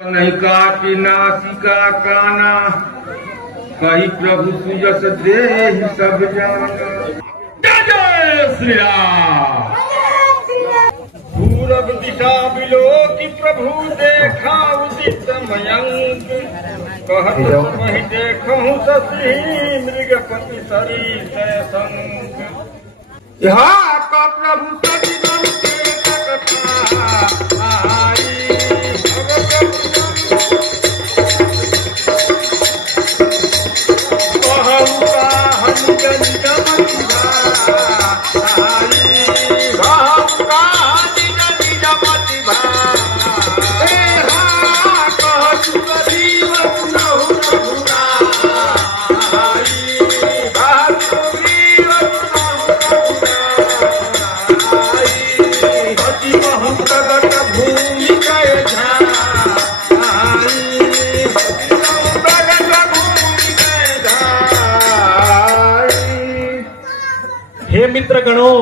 नहीं काटी नासिका काना कही प्रभु सुजस दे सब जाना। जय श्री राम। पूरब दिशा बिलो की प्रभु देखा उदित मयंक कहत वही देखूं शशि मृगपति सरित संग। यहाँ का प्रभु सचिदम के कथा आई मित्र गणों,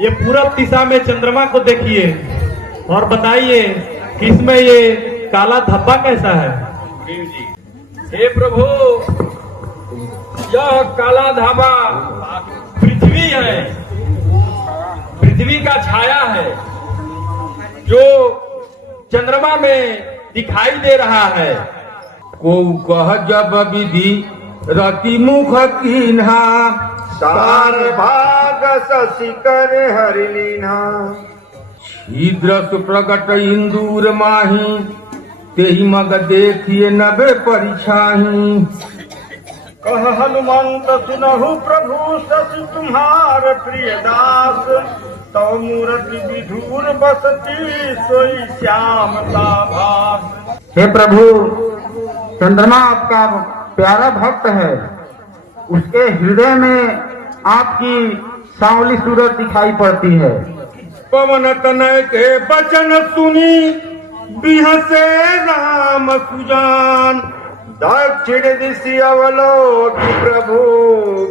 ये पूरब दिशा में चंद्रमा को देखिए और बताइए कि इसमें ये काला धब्बा कैसा है। हे प्रभु, यह काला धब्बा पृथ्वी है, पृथ्वी का छाया है जो चंद्रमा में दिखाई दे रहा है। को कह जब विधि रति मुख कीन्हा सार भाग शशिकर हरिलीना शीघ्र सुप्रगट इंदूर माही तेहि मग देखिए नभे परिछाही। कह हनुमंत सुनहु प्रभु शशि तुम्हार प्रिय दास तो मूर्ति विधुर बसती सोई श्यामता भास। हे प्रभु, चंद्रमा आपका प्यारा भक्त है, उसके हृदय में आपकी सांवली सूरत दिखाई पड़ती है। पवन तनय के बचन सुनी बिहसे राम सुजान दक्षिण दिशि अवलोकि प्रभु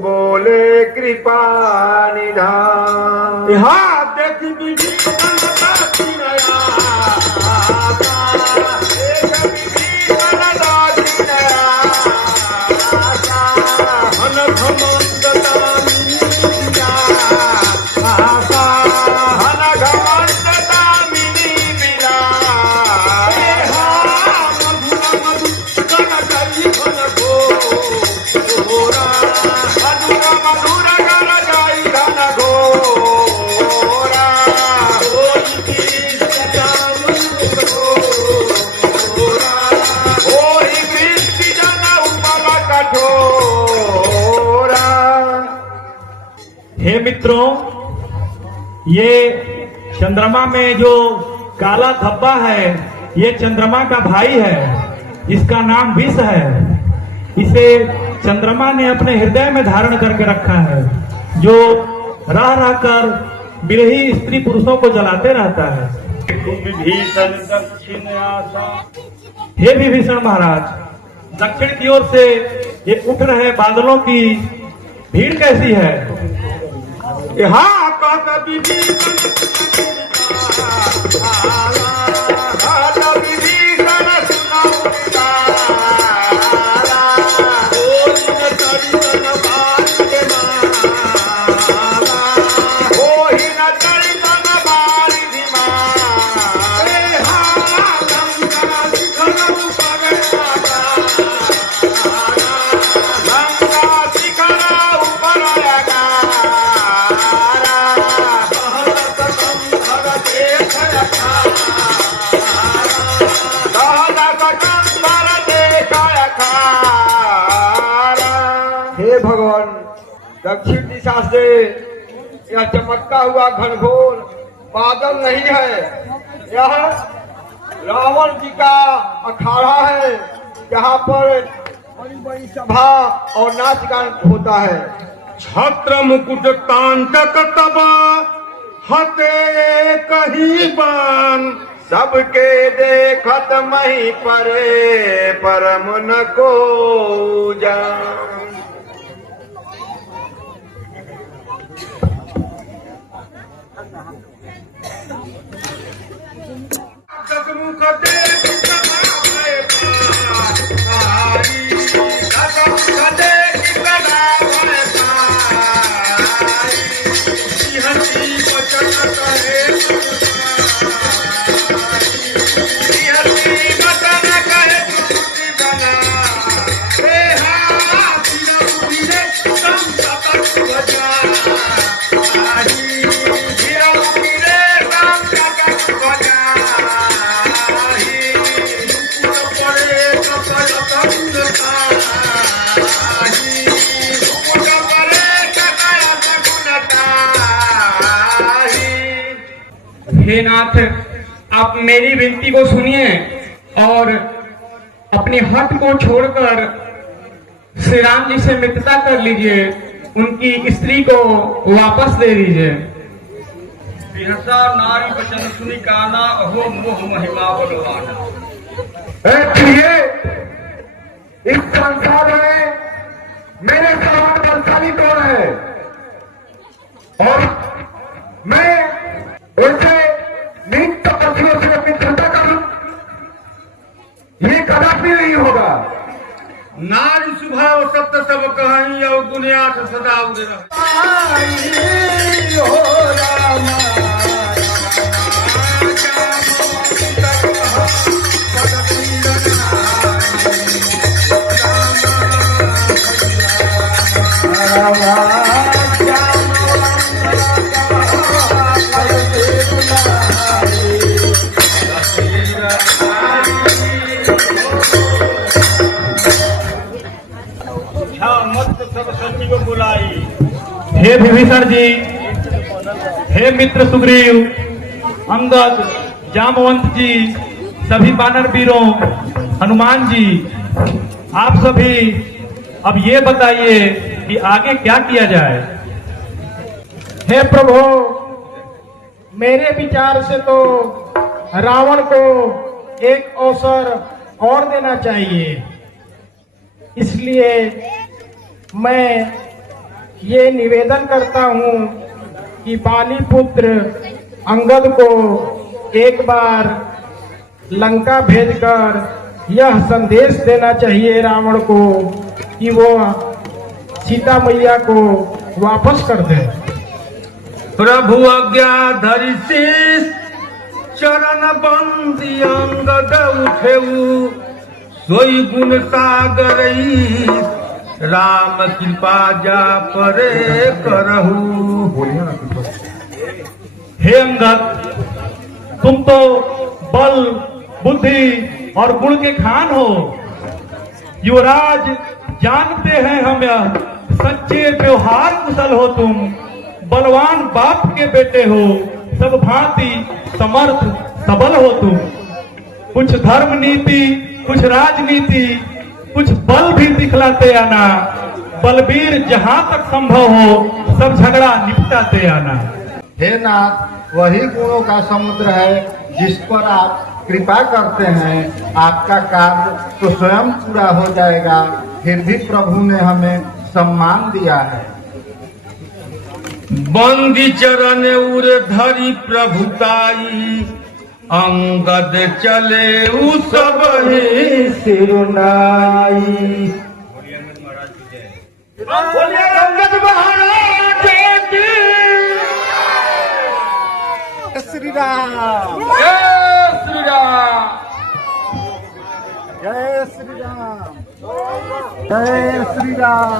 बोले कृपा निधान। यहाँ देखी विधि हे मित्रों, ये चंद्रमा में जो काला धब्बा है ये चंद्रमा का भाई है, इसका नाम विष है। इसे चंद्रमा ने अपने हृदय में धारण करके रखा है, जो रह रहकर बिरही स्त्री पुरुषों को जलाते रहता है। दक्षिण आशा। हे विभीषण महाराज, दक्षिण की ओर से ये उठ रहे बादलों की भीड़ कैसी है। यहाँ का कभी भगवान, दक्षिण दिशा से यह चमकता हुआ घनघोर बादल नहीं है, यह रावण जी का अखाड़ा है, जहाँ पर बड़ी बड़ी सभा और नाच गान होता है। छत्र मुकुट तांडक तबा हते कहीं बान सबके देखत मही परे परम न को जान। मुख देख हे नाथ, आप मेरी विनती को सुनिए और अपनी हट को छोड़कर श्री राम जी से मित्रता कर लीजिए, उनकी स्त्री को वापस दे दीजिए। सहसा नारी वचन सुनी काना, अहो मोह महिमा बलवाना। इस संसार में मेरे समान बलशाली कौन है? और मैं ऐसे नीच तपस्वियों से मित्रता करूं, ये कदापि नहीं होगा। नारी सुभाव सत्य सब कहानी और दुनिया से सदा उदय। हे विभीषण जी, हे मित्र सुग्रीव, अंगद, जामवंत जी, सभी वानर वीरों, हनुमान जी, आप सभी अब ये बताइए कि आगे क्या किया जाए। हे प्रभु, मेरे विचार से तो रावण को एक अवसर और देना चाहिए, इसलिए मैं ये निवेदन करता हूँ कि बाली पुत्र अंगद को एक बार लंका भेजकर यह संदेश देना चाहिए रावण को कि वो सीता मैया को वापस कर दे। प्रभु आज्ञा धरि शीस चरण बंदी अंगद उठेऊ, सोई गुण सागर राम कृपा जा परे करहु। हे अंगद, तुम तो बल, बुद्धि और गुण के खान हो। युवराज, जानते हैं हम यह, सच्चे व्यवहार कुशल हो तुम, बलवान बाप के बेटे हो, सब भांति समर्थ सबल हो तुम। कुछ धर्म नीति, कुछ राजनीति, कुछ बल भी दिखलाते आना, बलबीर जहां तक संभव हो सब झगड़ा निपटाते आना। हे नाथ, वही गुणों का समुद्र है जिस पर आप कृपा करते हैं। आपका कार्य तो स्वयं पूरा हो जाएगा, फिर भी प्रभु ने हमें सम्मान दिया है। बंदी चरण उर धरि प्रभुताई, अंगद चले उ सब ही सिरुनाई। अंगद महाराज की श्री राम, जय श्री राम। जय श्री राम, जय श्री राम,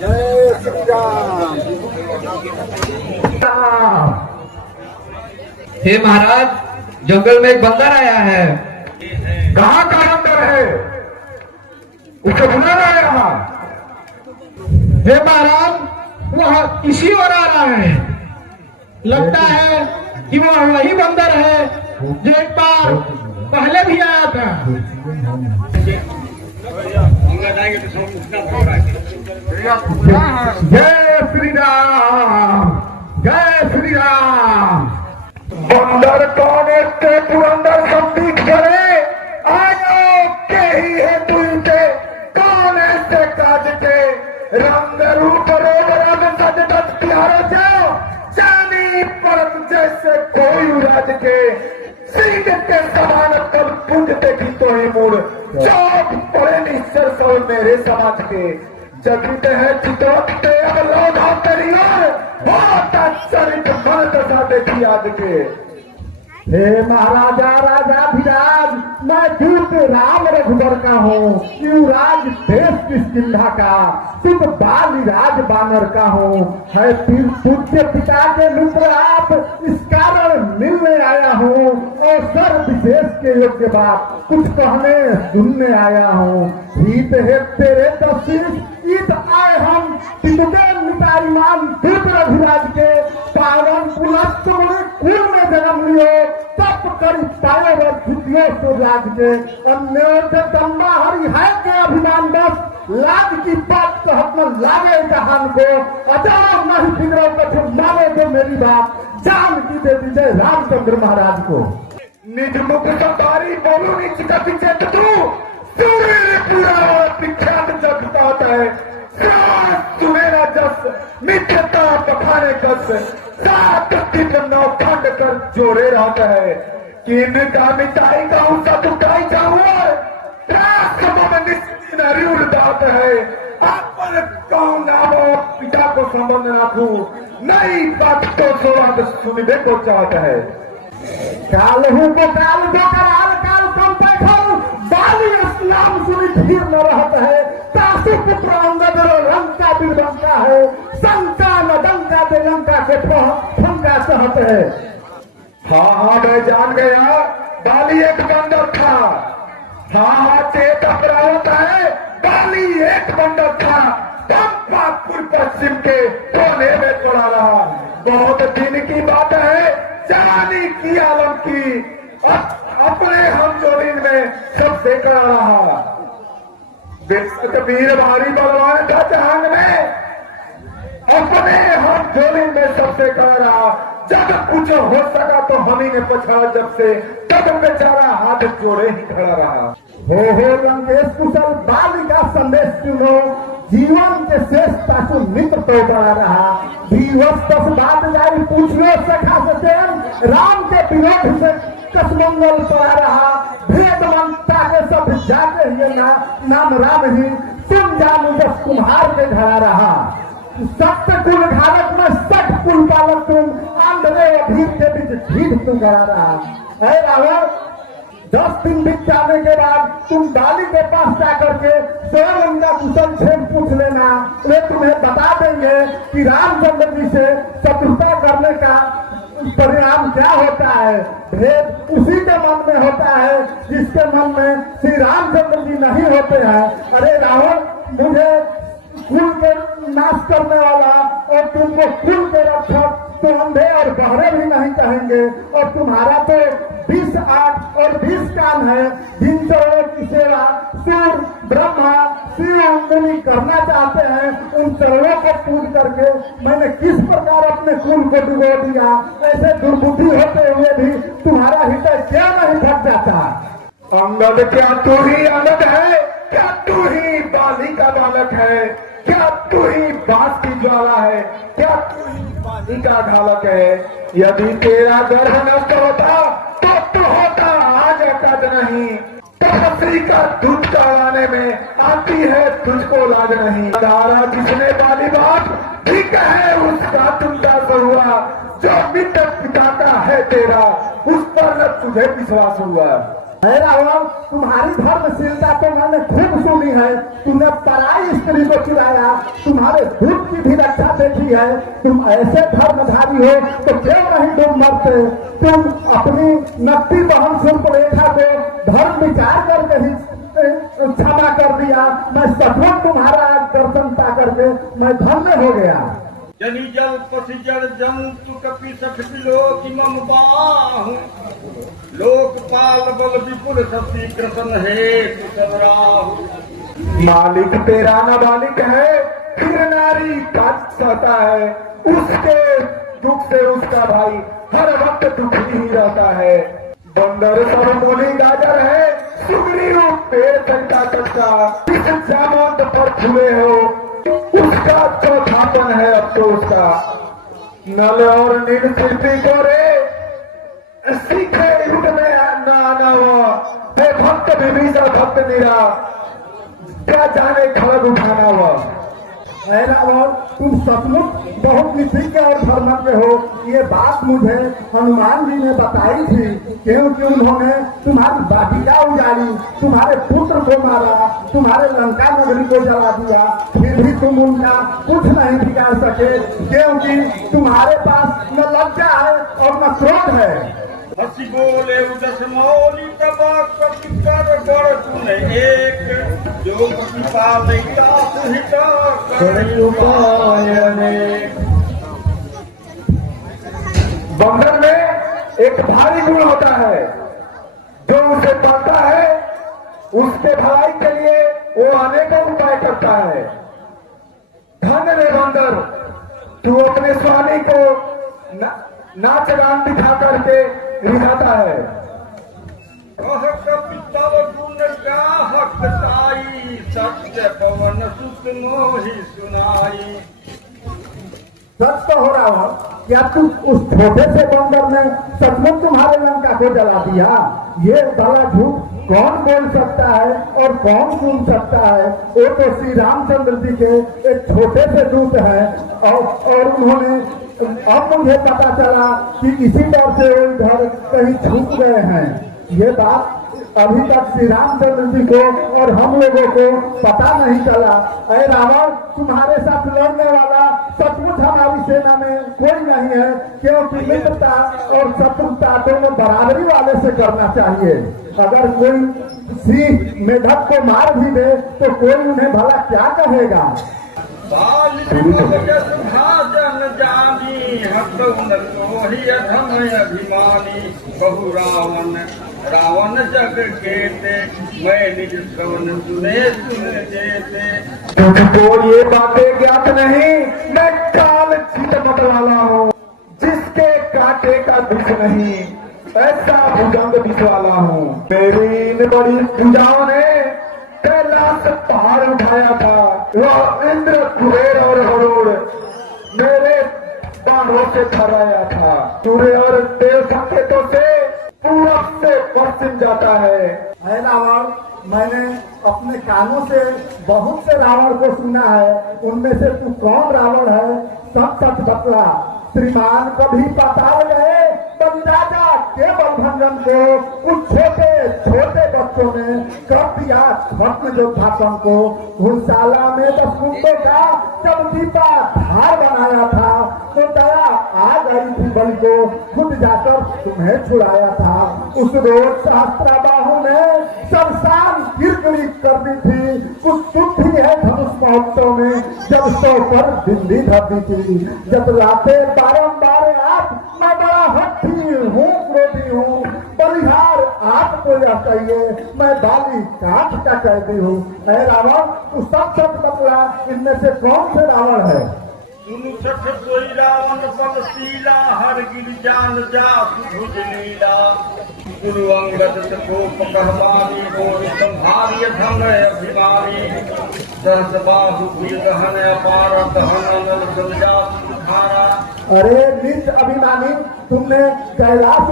जय श्री राम। हे महाराज, जंगल में एक बंदर आया है। कहाँ का बंदर है? उसे बुलाना है यहाँ। हे महाराज, वह इसी ओर आ रहा है। लगता है कि वह वही बंदर है जो एक बार पहले भी आया था। जय श्री राम, जय श्री राम। बंदर कौन इसके पुरंदर संदीप करे, आयो के ही है तुझे, कौन ऐसे काज के, रंग रूप रोग रंग सज दस प्यारे जाओ, चांदी परम जैसे कोई राज के, सिंह के समान कब पुंज देखी तो ही मुड़, चौक पड़े निश्चर सौ मेरे समाज के, जगते हैं चितवकते अब लोधा तेरी ओर, बहुत चरित मन दशा देखी आज के। हे महाराजा राजाधिराज, मैं दूत राम रघुबर का हूँ, युवराज देश किष्किंधा का, शुभ बाली राज बानर का हूँ, है पूज्य पिता के मित्र आप, इस कारण मिलने आया हूँ, और सर विशेष के योग्य बात कुछ कहने सुनने आया हूँ। हित है तेरे तस्वीर ईद आए हम पितुके मिताईमान दूत रघुराज के पावन पुलस्त कुल में जन्म लिए तप करी पाए व द्वितीय सूर्याज के अन्योन्य दम्बा हरि है के अभिमान बस लाज की बात कहत न लागे जहान को अजान नहीं फिक्र कछु माने दो मेरी बात जान की दे दीजिए रामचंद्र महाराज को निज मुख सवारी बोलो निज कति चेत तू सूर्य पूरा विख्यात जग पाता है सात सुनेरा जस मित्रता बखाने कस सात तित नौ खंड कर जोड़े रहता है किन का मिटाई का सब उठाई जाऊँ हरिउर दात है अपन कौन नाम पिता को संबंध रखू नई बात तो सोवाद सुनने को चाहता है कालहू को काल दो करार काल कम बैठो बाली इस्लाम सुनी फिर न रहता है काशी पुत्र अंगद लंका बिरबंका है शंका न डंका दे लंका के फंका सहत है। हाँ मैं जान गया बाली एक बंदर था हाँ चेत अपराध है बाली एक बंदर था चंपापुर पश्चिम के कोने में पड़ा रहा बहुत दिन की बात है जवानी की आलम की अपने हम जोड़ीन में सबसे करा रहा वीर भारी बलवान था जहांग में अपने हम जोड़ीन में सबसे करा रहा जब कुछ हो सका तो हम ही ने पछाड़ा जब से तब बेचारा हाथ जोड़े ही खड़ा रहा हो लंकेश कुशल बालिका संदेश सुनो जीवन के शेष पासु मित्र तो बड़ा रहा विवश बात जारी पूछियो सखा सचेन राम के विरोध से कसमंगल पड़ा रहा भेद मंगता के सब जाके ये नाम राम ही तुम जानू बस कुम्हार के घड़ा रहा सत्य कुल घालक में सठ कुल पालक तुम आंधे अभीर के बीच भीड़ तुम करा रहा है रावण 10 दिन बीत जाने के बाद तुम बाली के पास जाकर के स्वयं उनका कुशल क्षेम पूछ लेना वे तुम्हें बता देंगे कि रामचंद्र जी से शत्रुता करने का परिणाम क्या होता है। भेद उसी के मन में होता है जिसके मन में श्री रामचंद्र जी नहीं होते हैं। अरे रावण मुझे कुल के नाश करने वाला और तुमको कुल के रक्षक तो अंधे और बहरे भी नहीं कहेंगे और तुम्हारा तो 20 आंख और 20 कान है जिन चरणों की सेवा सूर्य ब्रह्मा शिव मुनि करना चाहते हैं उन चरणों को पूज करके मैंने किस प्रकार अपने कुल को डुबो दिया ऐसे दुर्बुद्धि होते हुए भी तुम्हारा हृदय क्या नहीं फट जाता। अंगद क्या तू ही अंगद है क्या तू ही बाली का बालक है क्या तू ही बांस की ज्वाला है क्या तू ही बाली का घालक है यदि तेरा गर्भ नष्ट होता तो होता आज कद नहीं तपस्वी का दूध चढ़ाने में आती है तुझको लाज नहीं दारा जिसने बाली बात ठीक है उसका तुम दास हुआ जो मित्र पिता का है तेरा उस पर न तुझे विश्वास हुआ। रावण तुम्हारी धर्मशीलता तो मैंने खूब सुनी है तुमने पराई स्त्री को चुराया तुम्हारे धूप की भी रक्षा देखी है तुम ऐसे धर्मधारी हो तो क्यों नहीं डूब मरते तुम अपनी नकटी बहन सुर्परेखा को धर्म विचार करके ही क्षमा कर दिया मैं सचमुच तुम्हारा दर्शन पा करके मैं धन्य हो गया। जनी जल पति जल जंतु कपि सखि लोक मम बाहु लोकपाल बल विपुल शक्ति कृष्ण है कुशलराहु। मालिक तेरा न मालिक है फिर नारी काट सहता है उसके दुख से उसका भाई हर वक्त दुखी ही रहता है। बंदर सब मोली गाजर है सुग्रीव पेड़ चलता कच्चा इस जामोद पर फूले हो उसका चौथापन है अब तो उसका नल और नील शिल्पी को रे सीखे युग में आना हो भक्त विभीषण भक्त निरा क्या जाने खड़ग उठाना हुआ। रावण तुम सचमुच बहुत निष्ठिक और धर्मज्ञ हो ये बात मुझे हनुमान जी ने बताई थी क्योंकि उन्होंने तुम्हारी वाटिका उजाड़ी तुम्हारे पुत्र को मारा तुम्हारे लंका नगरी को जला दिया फिर भी तुम उनका कुछ नहीं बिगाड़ सके क्योंकि तुम्हारे पास न लज्जा है और न क्रोध है। हसी बोले उदस मौली तबा कपि कर बड़ गुण एक जो कपि पालै ताप हिता करे उपाय अनेक। बंदर में एक भारी गुण होता है, जो उसे पाता है उसके भलाई के लिए वो अनेकों उपाय करता है। धन रे बंदर, तू अपने स्वामी को नाच गान दिखा करके रिझाता है। कह कपि तब गुण गाहक ताई सत्य पवन सुत मोहि सुनाई। सच तो हो रहा हो, क्या तू उस छोटे से बंदर ने सचमुच तुम्हारे लंका को जला दिया? ये भला झूठ कौन बोल सकता है और कौन सुन सकता है? वो तो श्री रामचंद्र जी के एक छोटे से दूत है और उन्होंने, अब मुझे पता चला कि इसी डर से वो इधर कहीं छुप गए हैं। ये बात अभी तक श्री रामचंद्र जी को और हम लोगों को पता नहीं चला। अरे रावण, तुम्हारे साथ लड़ने वाला सचमुच हमारी सेना में कोई नहीं है, क्योंकि मित्रता और शत्रुता दोनों बराबरी वाले से करना चाहिए। अगर कोई श्री मेढक को मार भी दे तो कोई उन्हें भला क्या कहेगा? भाजन जानी हतुन कोहि अधम अभिमानी बहु रावण रावण जग केते मैं निज श्रवण सुने सुन जेते। तुझको ये बातें ज्ञात नहीं, मैं काल चितमत वाला हूँ, जिसके कांटे का दुख नहीं, ऐसा भुजंग विष वाला हूँ। मेरी इन बड़ी भुजाओं ने कैलाश पहाड़ उठाया था, वह इंद्र कुबेर और हरोड़ मेरे बाणों से ठहराया था। सूर्य और देव संकेतों से पूरब से पश्चिम जाता है। रावण, मैंने अपने कानों से बहुत से रावण को सुना है, उनमें से तू कौन रावण है? सब सच बतला। श्रीमान कभी पाताल गए बलिराजा के बलभंजन को उस छोटे छोटे बच्चों ने कर दिया खत्म योद्धापन को। घुड़शाला में 10 कुंडों का जब दीपा धार बनाया था तो दया आ गई थी बलि को, खुद जाकर तुम्हें छुड़ाया था। उस रोज सहस्त्राबाहु ने शमशान गिरगिरी कर दी थी। कुछ सुधी है धनुष महोत्सव में जब 100 पर बिंदी धर दी थी। जब लाते बारंबार आप, मैं बड़ा हट्टी हूँ, क्रोधी हूँ, बलिहार आपको यह कहिए, मैं बाली काठ का कैदी हूँ। है रावण, तू सब सच बतला, इनमें से कौन से रावण है? सुनु सठ कोई रावण पलशीला हर गिर जान जा सुभुज लीला। गुरु अंगद कोप कहमानी बोल संभार्य धन अभिमानी। सहस बाहु भुज दहन अपार दहन नल सलजा सुधारा। अरे नीच अभिमानी, तुमने कैलाश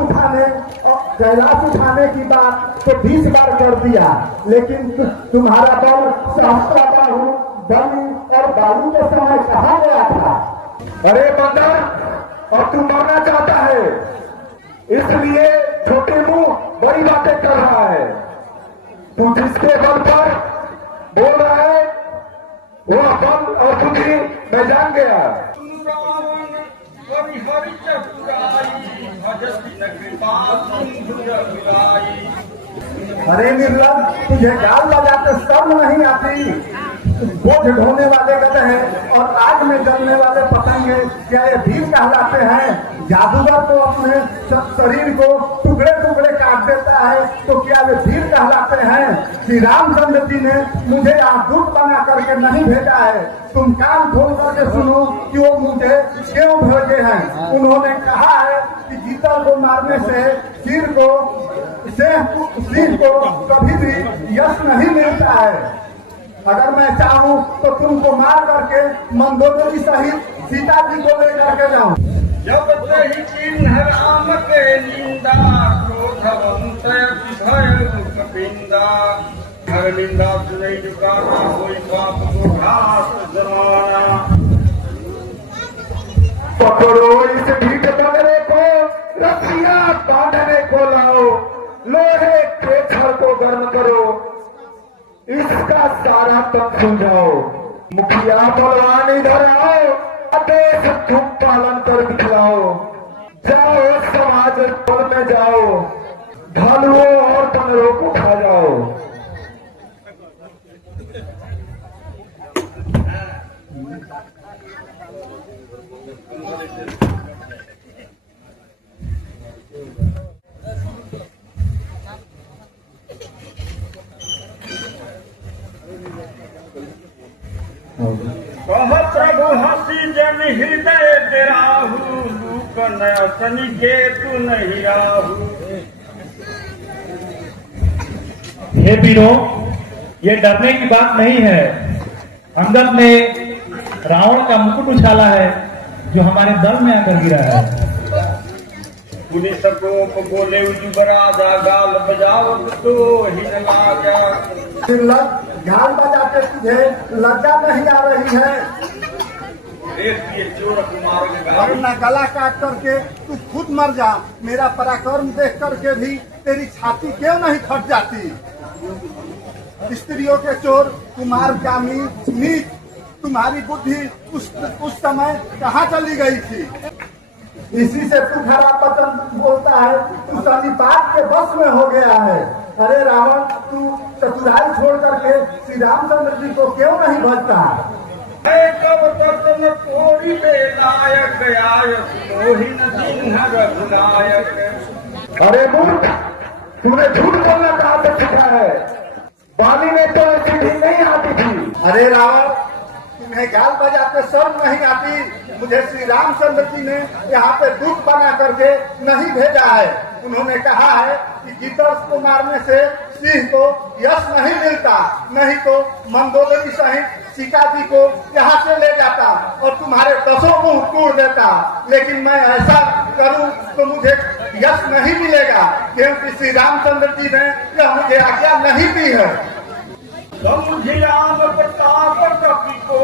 उठाने की बात तो 20 बार कर दिया, लेकिन तुम्हारा बल सहस्त्राबाहु बलि और बालू के समय कहाँ गया था? अरे बंदर, और तू मरना चाहता है, इसलिए छोटे मुंह बड़ी बातें कर रहा है। तू जिसके बल पर बोल रहा है वह बल और बुद्धि मैं जान गया। अरे निर्लज, तुझे गाल बजाते शर्म नहीं आती? बोझ ढोने वाले गधे हैं और आग में जलने वाले पतंगे क्या ये भीम कहलाते हैं? जादूगर तो अपने शरीर को टुकड़े टुकड़े काट देता है, तो क्या वे भीम कहलाते हैं? श्री रामचंद्र जी ने मुझे यहाँ दूत बना करके नहीं भेजा है। तुम कान खोल करके सुनो कि वो मुझे क्यों भेजे हैं। उन्होंने कहा है कि गीता को मारने से सिर को कभी भी यश नहीं मिलता है। अगर मैं चाहूँ तो तुमको मार करके मंदोदरी सहित सीता जी को लेकर के जाऊँ। जब तही चिन्ह राम के निंदा क्रोधवंत भय मुखबिंदा। हर निंदा सुनई जुकाना होई पाप को घास जमाना। पकड़ो इस भीट बंगरे को, रस्सियां बांधने को लाओ, लोहे के छड़ को गर्म करो, इसका सारा तंत्र सुलझाओ। मुखिया बलवान इधर आओ, आदेश तुम पालन कर दिखलाओ। जाओ समाज बल में जाओ, ढालुओं और तनरों को खा जाओ। कह प्रभु हसी जन हृदय तेराहू, लूक नयसनी के तू नहीं आहू। हे वीरों, ये डरने की बात नहीं है। अंगद ने रावण का मुकुट उछाला है जो हमारे दल में आकर गिरा है। पुलिस को बोले जुबराजा, गाल बजाओ तो ही न लाजा। गाल बजाते तुझे लज्जा नहीं आ रही है? चोर कुमार अपना गला काट करके तू खुद मर जा, मेरा पराक्रम देख करके भी तेरी छाती क्यों नहीं फट जाती? स्त्रियों के चोर, कुमार जामी नीच, तुम्हारी बुद्धि उस समय कहाँ चली गई थी? इसी से तू खराब वचन बोलता है, तू सन्निपात के बस में हो गया है। अरे रावण, तू चतुराई छोड़ करके श्री रामचंद्र जी को क्यों नहीं भजता? अरे मूर्ख, तूने झूठ बोलना कहाँ से सीखा है? बाली ने तो ऐसी भी नहीं आती थी। अरे रावण, तुम्हें गाल बजाते शर्म नहीं आती? मुझे श्री रामचंद्र जी ने यहाँ पे दूत बना करके नहीं भेजा है। उन्होंने कहा है कि गिद्धर्स को मारने से सिंह को यश नहीं मिलता, नहीं तो मंदोदरी सहित सीता जी को यहाँ से ले जाता और तुम्हारे 10 मुंह तोड़ देता। लेकिन मैं ऐसा करूं तो मुझे यश नहीं मिलेगा, क्योंकि श्री रामचंद्र जी ने यह मुझे आज्ञा नहीं दी है। समझियाम प्रताप कपि को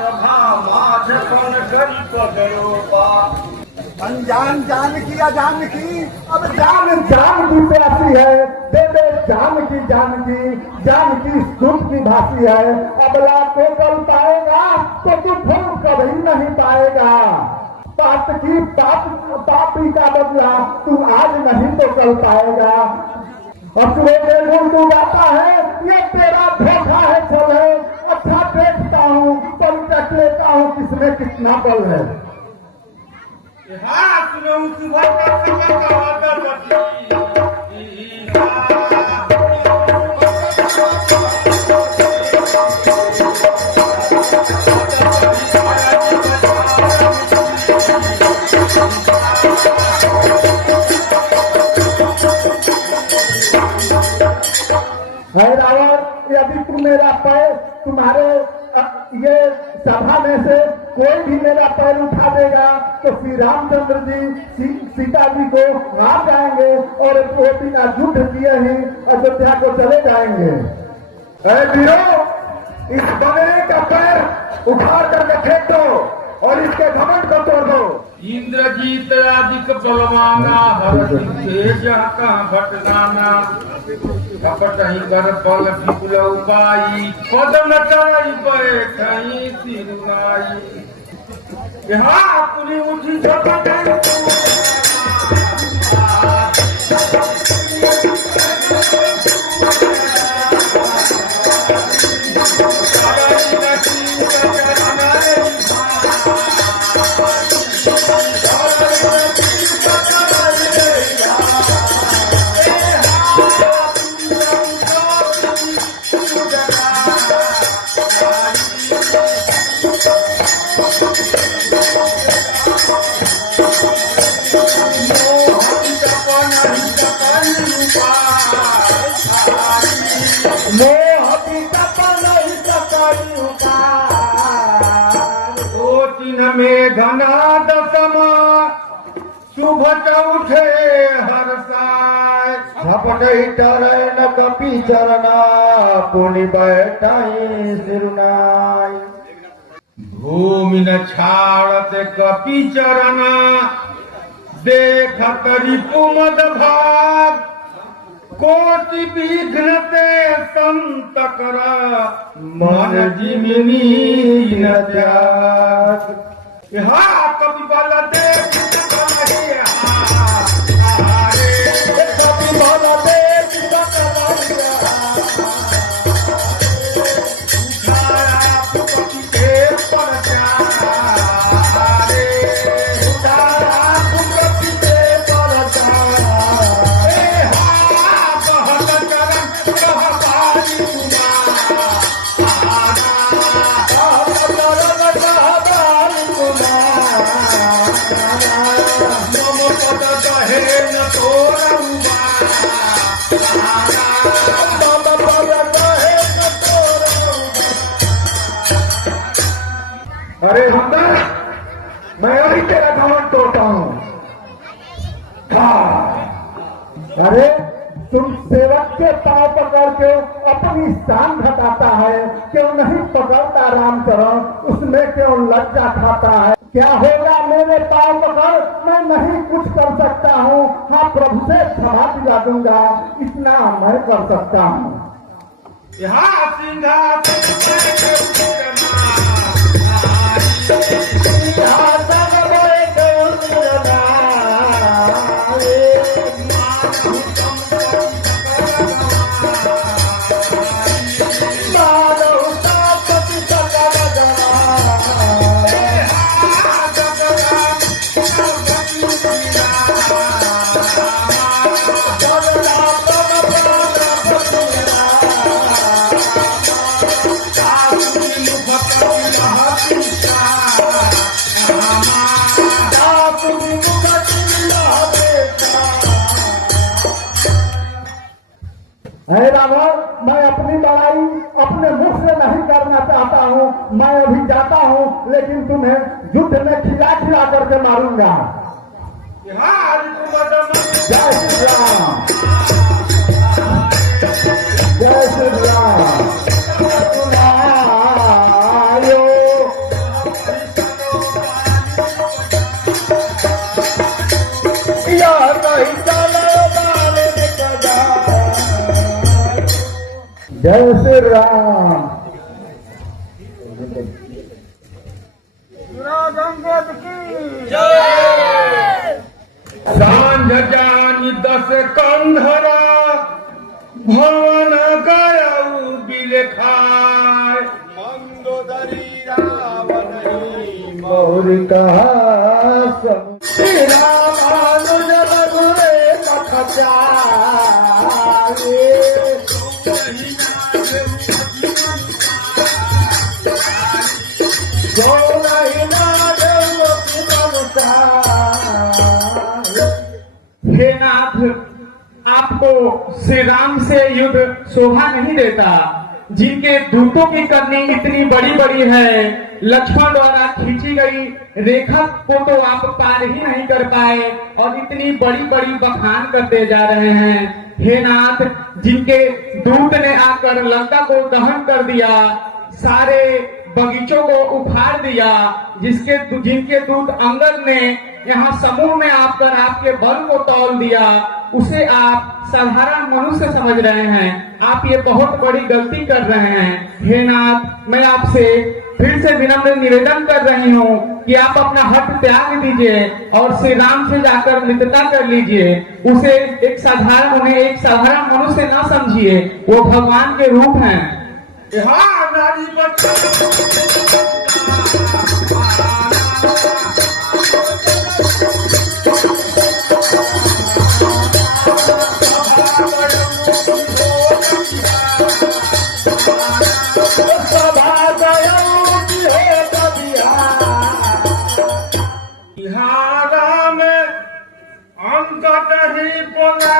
सभा माझ कौन गरी पगरोपा। अनजान जान की अजान की, अब जान जान की प्यासी है। दे दे जान की सुख की भासी है। अबला को कल पाएगा तो तू फिर कभी नहीं पाएगा। पाप की पापी का बदला तू आज नहीं तो कल पाएगा। और तू जाता है, ये तेरा धोखा है छल है। अच्छा देखता हूँ, पल तक लेता हूँ किसमें कितना बल है। हाथ में उस भक्त का है रावण, यदि तुम मेरा पैर, तुम्हारे ये सभा में से कोई भी मेरा पैर उठा देगा तो श्री रामचंद्र जी सीता जी को मार जाएंगे और वो बिना युद्ध किए ही अयोध्या को चले जाएंगे। वीरों, इस बंगले का पैर उखाड़ करके फेंक दो और इसके घमंड को तोड़ दो। इंद्रजीत अधिक बलवाना, हर तेज का भटनाना। कपट ही कर बल विपुल बाई, पद नटाई बैठाई सिरुनाई। यहाँ पुरी उठी में घना दसमा शुभ उठे हर साय। झपटई टरे न कपी चरना, पुनि बैठाई सिरुनाई। भूमि न छाड़त कपि चरना, देखत रिपुमद भाग। कोटि विघ्न ते संत कर, मन जिमिनी न त्याग। कपि बल देख हमदर, मैं अभी तेरा घमंड तोड़ता हूँ। अरे तुम सेवक के पांव पकड़ के अपनी शान घटाता है, क्यों नहीं पकड़ता रामचरण, उसमें क्यों लज्जा खाता है? क्या होगा मेरे पांव पकड़, मैं नहीं कुछ कर सकता हूँ। हाँ, प्रभु से क्षमा दिला दूंगा, इतना मैं कर सकता हूँ। रावण, मैं अपनी लड़ाई अपने मुख से नहीं करना चाहता हूँ। मैं अभी जाता हूँ, लेकिन तुम्हें युद्ध में खिला खिला करके मारूंगा। जय श्री राम, जय श्री राम। जय श्री राम। सांझ जानी 10 कंधरा भवन गयऊ बिलखाय मंदोदरी रावण गौर कहा श्री रामानुज रघुरे हे नाथ, आपको श्री राम से युद्ध शोभा नहीं देता। जिनके दूतों की करनी इतनी बड़ी बड़ी है, लक्ष्मण द्वारा खींची गई रेखा को तो आप पार ही नहीं कर पाए और इतनी बड़ी बड़ी बखान करते जा रहे हैं। हे नाथ, जिनके दूत ने आकर लंका को दहन कर दिया, सारे बगीचों को उखाड़ दिया, जिनके दूत अंगद ने यहाँ समूह में आकर आपके बल को तौल दिया, उसे आप साधारण मनुष्य समझ रहे हैं। आप ये बहुत बड़ी गलती कर रहे हैं। हे नाथ, मैं आपसे फिर से विनम्र निवेदन कर रही हूँ कि आप अपना हट त्याग दीजिए और श्री राम से जाकर मित्रता कर लीजिए। उन्हें एक साधारण मनुष्य न समझिए, वो भगवान के रूप हैं। नारी बिहारा में अंकट ही बोला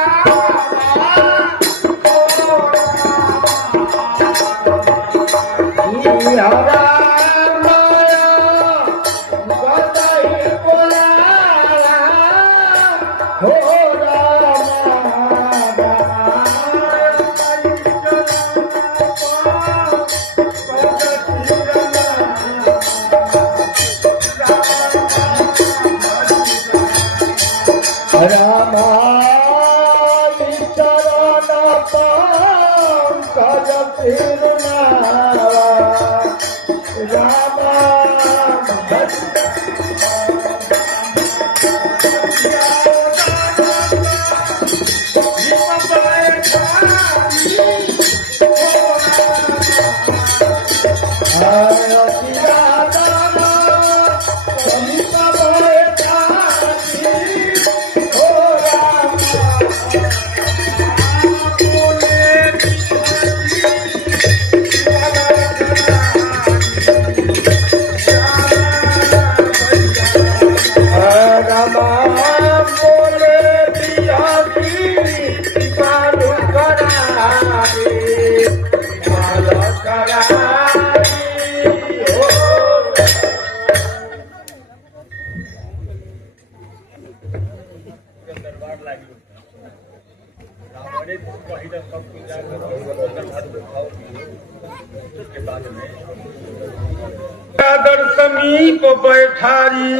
समीप बैठारी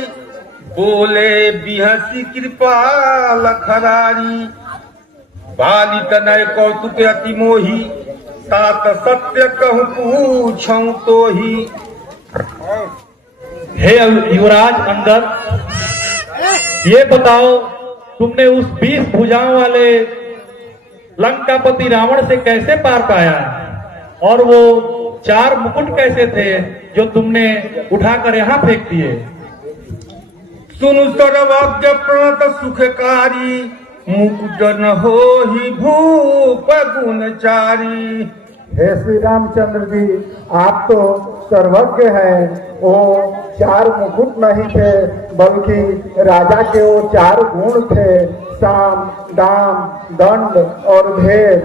बोले बिहसी कृपाल खरारी बाली तनय कौतुक अति मोही तात सत्य कहूँ पूछूं तो ही। हे युवराज अंगद, ये बताओ तुमने उस 20 भुजाओं वाले लंकापति रावण से कैसे पार पाया, और वो 4 मुकुट कैसे थे जो तुमने उठाकर यहाँ फेंक दिए? सुनु सर्वज्ञ प्रणत सुखकारी मुकुट न हो ही भूप गुणचारी। हे श्री रामचंद्र जी, आप तो सर्वज्ञ हैं। वो 4 मुकुट नहीं थे, बल्कि राजा के वो 4 गुण थे, साम दाम दंड और भेद।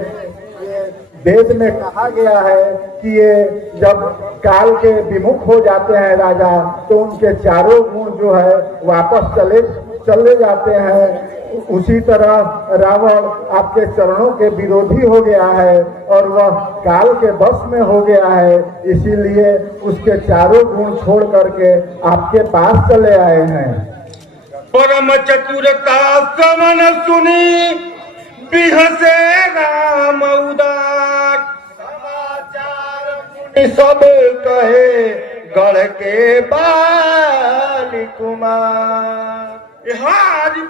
वेद में कहा गया है कि ये जब काल के विमुख हो जाते हैं राजा, तो उनके 4 गुण जो है वापस चले जाते हैं। उसी तरह रावण आपके चरणों के विरोधी हो गया है और वह काल के वश में हो गया है, इसीलिए उसके 4 गुण छोड़ करके आपके पास चले आए हैं। परम चतुरता समन सुनी बिहसे राम उदार समाचार सब कहे गढ़ के बाली कुमार। हारी